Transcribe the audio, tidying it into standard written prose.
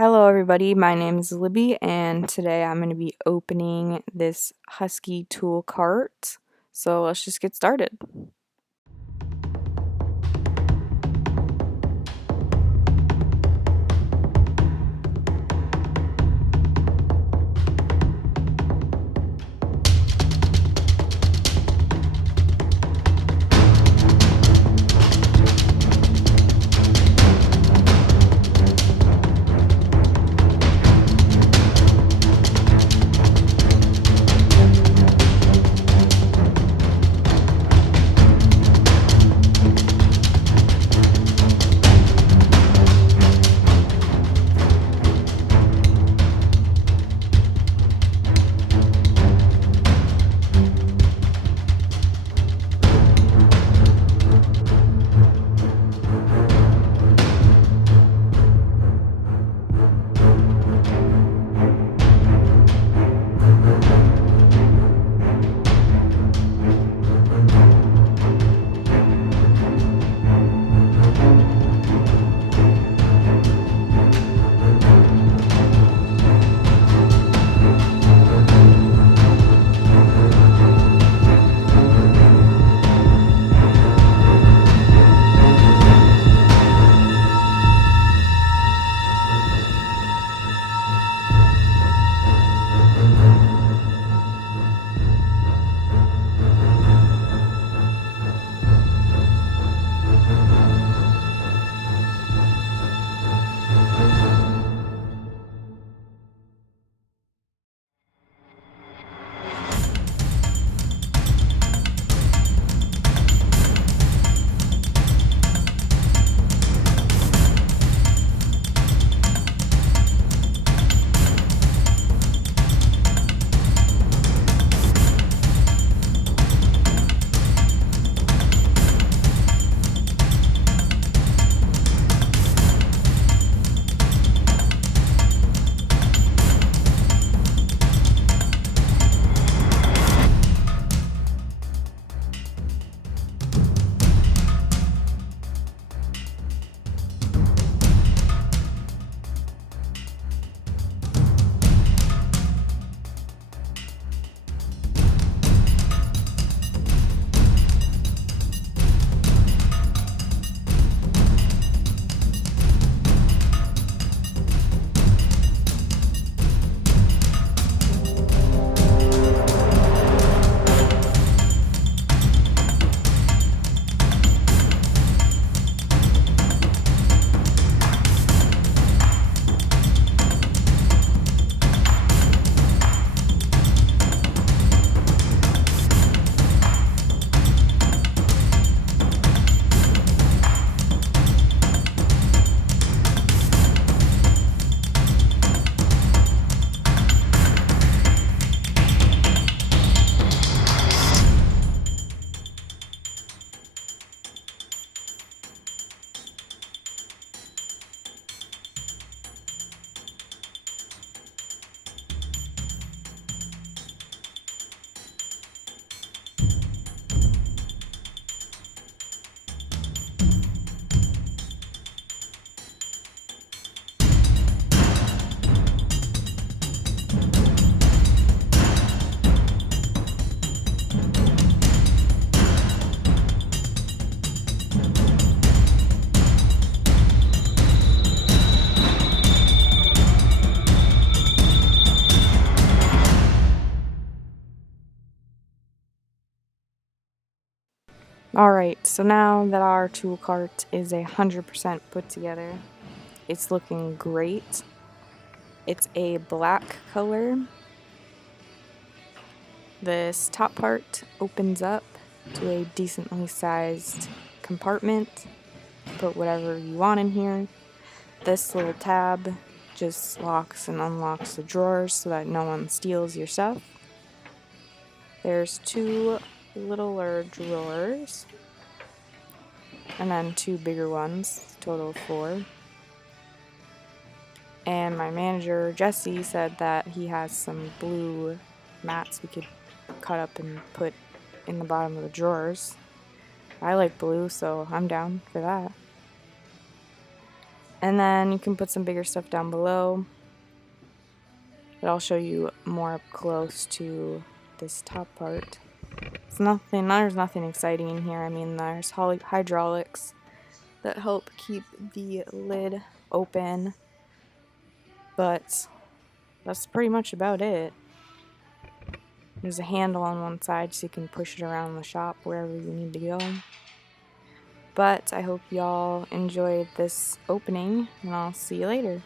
Hello everybody, my name is Libby and today I'm going to be opening this Husky tool cart. So let's just get started. Alright, so now that our tool cart is 100% put together, it's looking great. It's a black color. This top part opens up to a decently sized compartment. Put whatever you want in here. This little tab just locks and unlocks the drawers so that no one steals your stuff. There's two littler drawers and then two bigger ones, total of 4. And my manager Jesse said that he has some blue mats we could cut up and put in the bottom of the drawers. I like blue, so I'm down for that. And then you can put some bigger stuff down below, but I'll show you more up close to this top part. There's nothing exciting in here. I mean, there's hydraulics that help keep the lid open, but that's pretty much about it. There's a handle on one side so you can push it around the shop wherever you need to go. But I hope y'all enjoyed this opening, and I'll see you later.